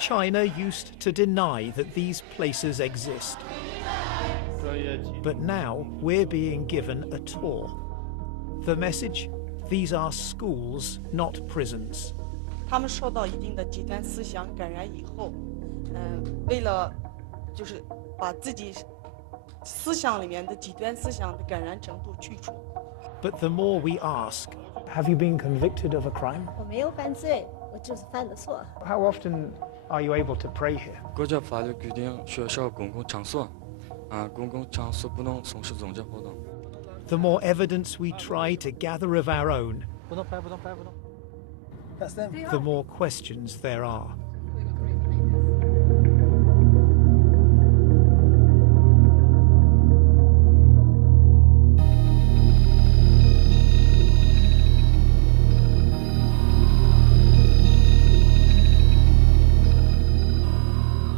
China used to deny that these places exist. But now we're being given a tour. The message? These are schools, not prisons. 他们受到一定的极端思想感染以后，为了就是把自己思想里面的极端思想的感染程度去除。But the more we ask, have you been convicted of a crime? 我没有犯罪，我就是犯的错。 How often are you able to pray here? 国家法律规定，学校公共场所，公共场所不能从事宗教活动。 The more evidence we try to gather of our own, the more questions there are.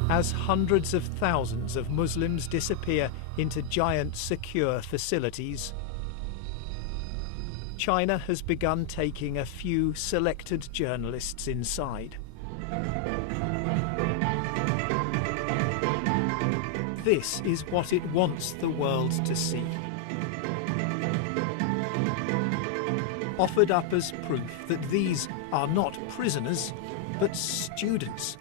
As hundreds of thousands of Muslims disappear into giant secure facilities, China has begun taking a few selected journalists inside. This is what it wants the world to see. Offered up as proof that these are not prisoners, but students.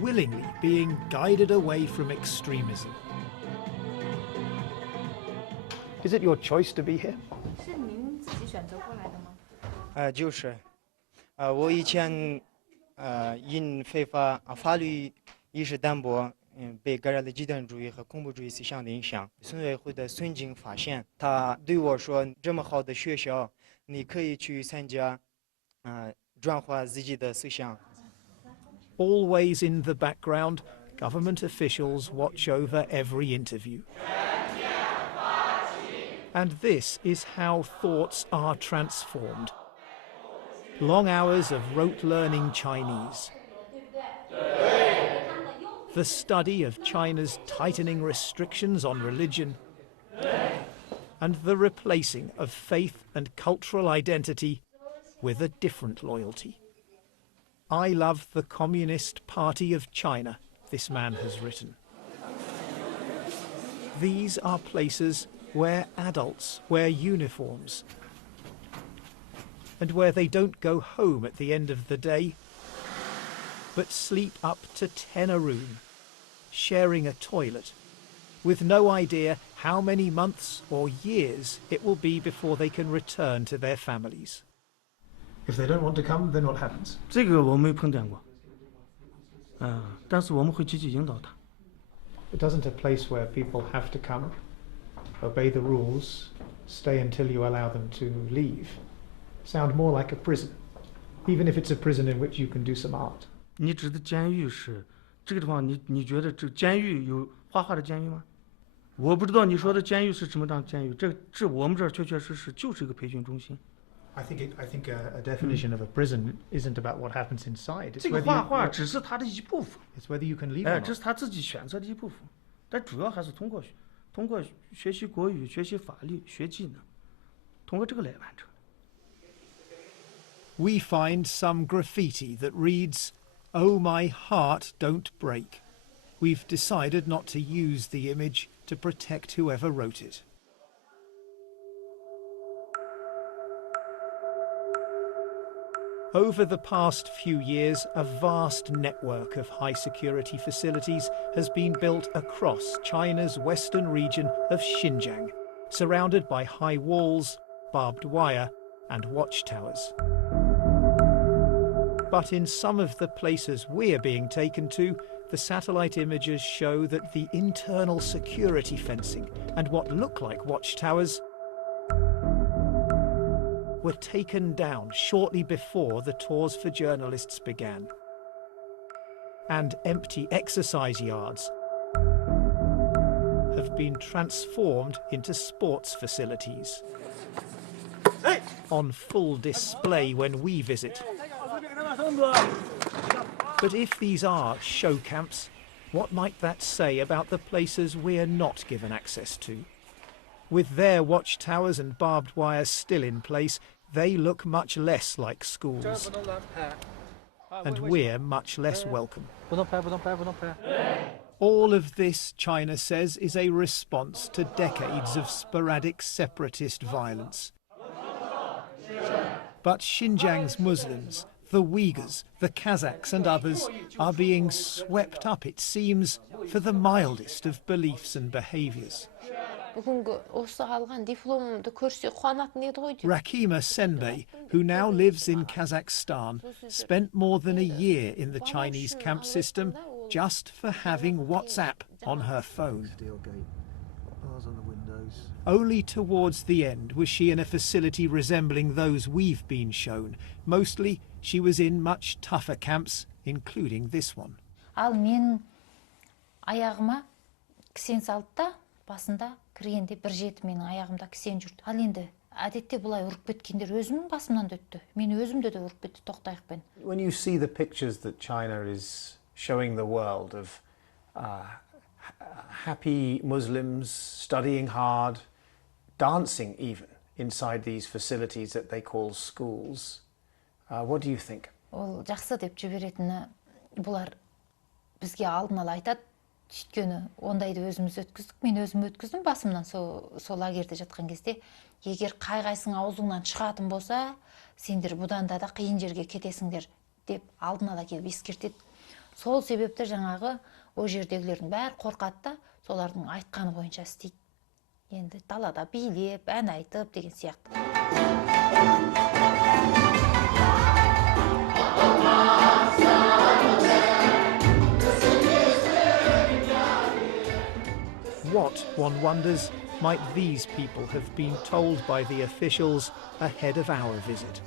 Willingly being guided away from extremism. Is it your choice to be here? 是您自己选择过来的吗？就是，我以前因非法法律意识淡薄，被感染了极端主义和恐怖主义思想的影响。村委会的孙经发现，他对我说：“这么好的学校，你可以去参加，转化自己的思想。” Always in the background, government officials watch over every interview. And this is how thoughts are transformed. Long hours of rote learning Chinese. The study of China's tightening restrictions on religion. And the replacing of faith and cultural identity with a different loyalty. I love the Communist Party of China, this man has written. These are places where adults wear uniforms and where they don't go home at the end of the day, but sleep up to 10 a room, sharing a toilet, with no idea how many months or years it will be before they can return to their families. If they don't want to come, then what happens? 这个我没碰见过，但是我们会积极引导他。 It isn't a place where people have to come, obey the rules, stay until you allow them to leave. Sound more like a prison, even if it's a prison in which you can do some art. 你指的监狱是这个地方，你觉得这监狱有画画的监狱吗？我不知道你说的监狱是什么样的监狱，这我们这儿确确实实就是一个培训中心。 I think a definition of a prison isn't about what happens inside. 这个画画只是他的一部分。 It's whether you can leave or not. 这是他自己选择的一部分，但主要还是通过学习国语、学习法律、学技能，通过这个来完成。 We find some graffiti that reads, "Oh my heart, don't break." We've decided not to use the image to protect whoever wrote it. Over the past few years, a vast network of high-security facilities has been built across China's western region of Xinjiang, surrounded by high walls, barbed wire, and watchtowers. But in some of the places we're being taken to, the satellite images show that the internal security fencing and what look like watchtowers were taken down shortly before the tours for journalists began. And empty exercise yards have been transformed into sports facilities. On full display when we visit. But if these are show camps, what might that say about the places we're not given access to? With their watchtowers and barbed wire still in place, they look much less like schools. And we're much less welcome. All of this, China says, is a response to decades of sporadic separatist violence. But Xinjiang's Muslims, the Uyghurs, the Kazakhs and others are being swept up, it seems, for the mildest of beliefs and behaviours. Rakima Senbei, who now lives in Kazakhstan, spent more than a year in the Chinese camp system just for having WhatsApp on her phone. Only towards the end was she in a facility resembling those we've been shown. Mostly, she was in much tougher camps, including this one. Ал мен аяғыма кісен салды да, басында кіргенде бір жеті менің аяғымда кісен жүрді. Ал енді әдетте бұлай ұрып кеткендер өзімнің басымнан да өтті. Мені өзімді де ұрып кетті тоқтайықпен. When you see the pictures that China is showing the world of happy Muslims studying hard, dancing even inside these facilities that they call schools, what do you think? Ол жақсы деп жіберетіні бұлар бізге алдын ала айтады. Өйткені ондайды өзіміз өткіздік, мен өзім өткіздім басымнан сол лагерьде жатқан кезде. Егер қай-қайсың аузыңнан шығатын болса, сендер бұдан да қиын жерге кетесіңдер деп алдын ала келіп ескертеді. Сол себепті жаңағы о жердегілердің бәрі қорқады да, солардың айтқаны бойынша істейді. Енді далада билеп, ән айтып деген сияқты. What, one wonders, might these people have been told by the officials ahead of our visit?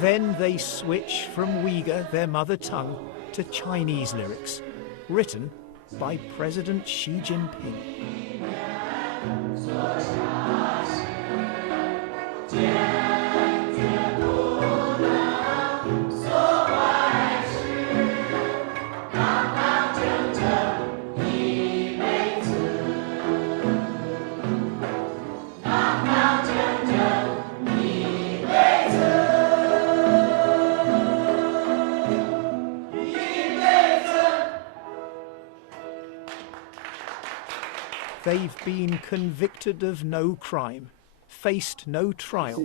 Then they switch from Uyghur, their mother tongue, to Chinese lyrics, written by President Xi Jinping. They've been convicted of no crime, faced no trial.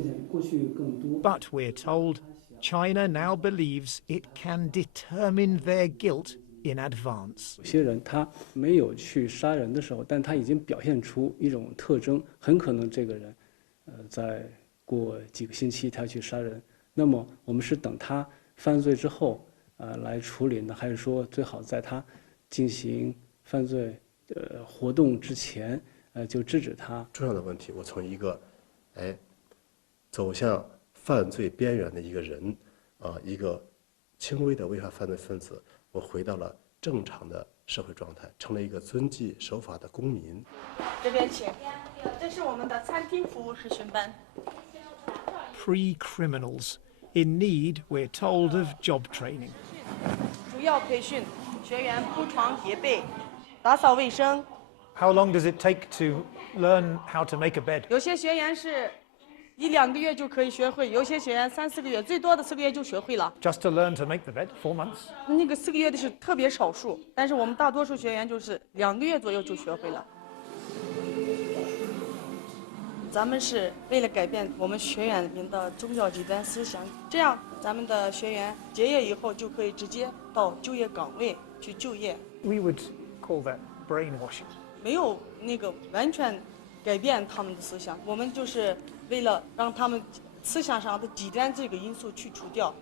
But we're told China now believes it can determine their guilt in advance. 有些人他没有去杀人的时候，但他已经表现出一种特征，很可能这个人，在过几个星期他去杀人。那么我们是等他犯罪之后，来处理呢，还是说最好在他进行犯罪活动之前，就制止他？重要的问题，我从一个，走向犯罪边缘的一个人，一个轻微的违法犯罪分子，我回到了正常的社会状态，成了一个遵纪守法的公民。这边请，这是我们的餐厅服务实训班。Pre-criminals in need, we're told, of job training. 主要培训学员铺床叠被。打扫卫生。 How long does it take to learn how to make a bed? 有些学员是1-2个月就可以学会，有些学员3-4个月，最多的4个月就学会了。Just to learn to make the bed, 4 months? 那个4个月的是特别少数，但是我们大多数学员就是2个月左右就学会了。咱们是为了改变我们学员们的宗教极端思想，这样咱们的学员结业以后就可以直接到就业岗位去就业。We would call that brainwashing. 没有那个完全改变他们的思想，我们就是为了让他们思想上的极端这个因素去除掉。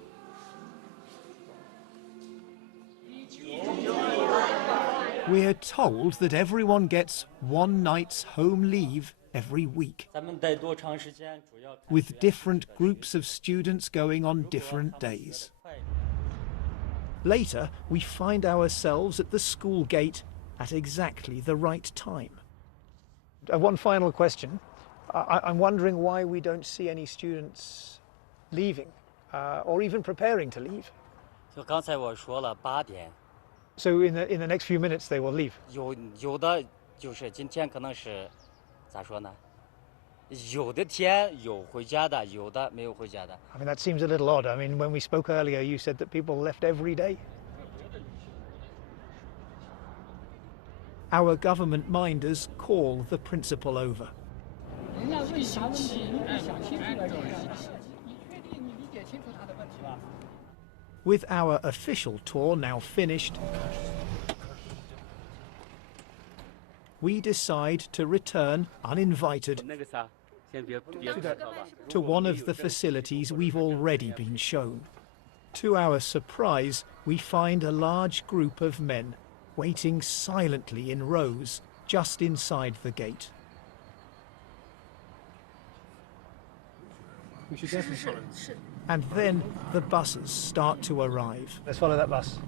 We're told that everyone gets 1 night's home leave every week, with different groups of students going on different days. Later, we find ourselves at the school gate at exactly the right time. One final question. I'm wondering why we don't see any students leaving or even preparing to leave. 就刚才我说了8点， So in the next few minutes they will leave. 有的就是今天可能是咋说呢？有的天有回家的，有的没有回家的。 I mean, that seems a little odd. I mean, when we spoke earlier, you said that people left every day. Our government minders call the principal over. With our official tour now finished, we decide to return uninvited to one of the facilities we've already been shown. To our surprise, we find a large group of men waiting silently in rows just inside the gate. And then the buses start to arrive. Let's follow that bus.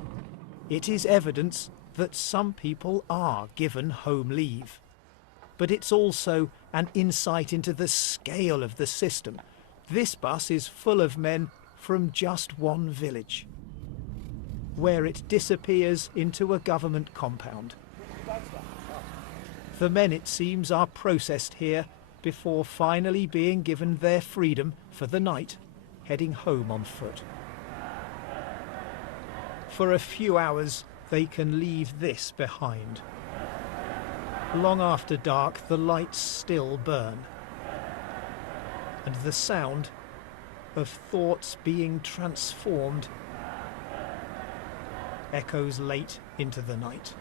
It is evidence that some people are given home leave. But it's also an insight into the scale of the system. This bus is full of men from just one village, where it disappears into a government compound. The men, it seems, are processed here before finally being given their freedom for the night, heading home on foot. For a few hours, they can leave this behind. Long after dark, the lights still burn, and the sound of thoughts being transformed echoes late into the night.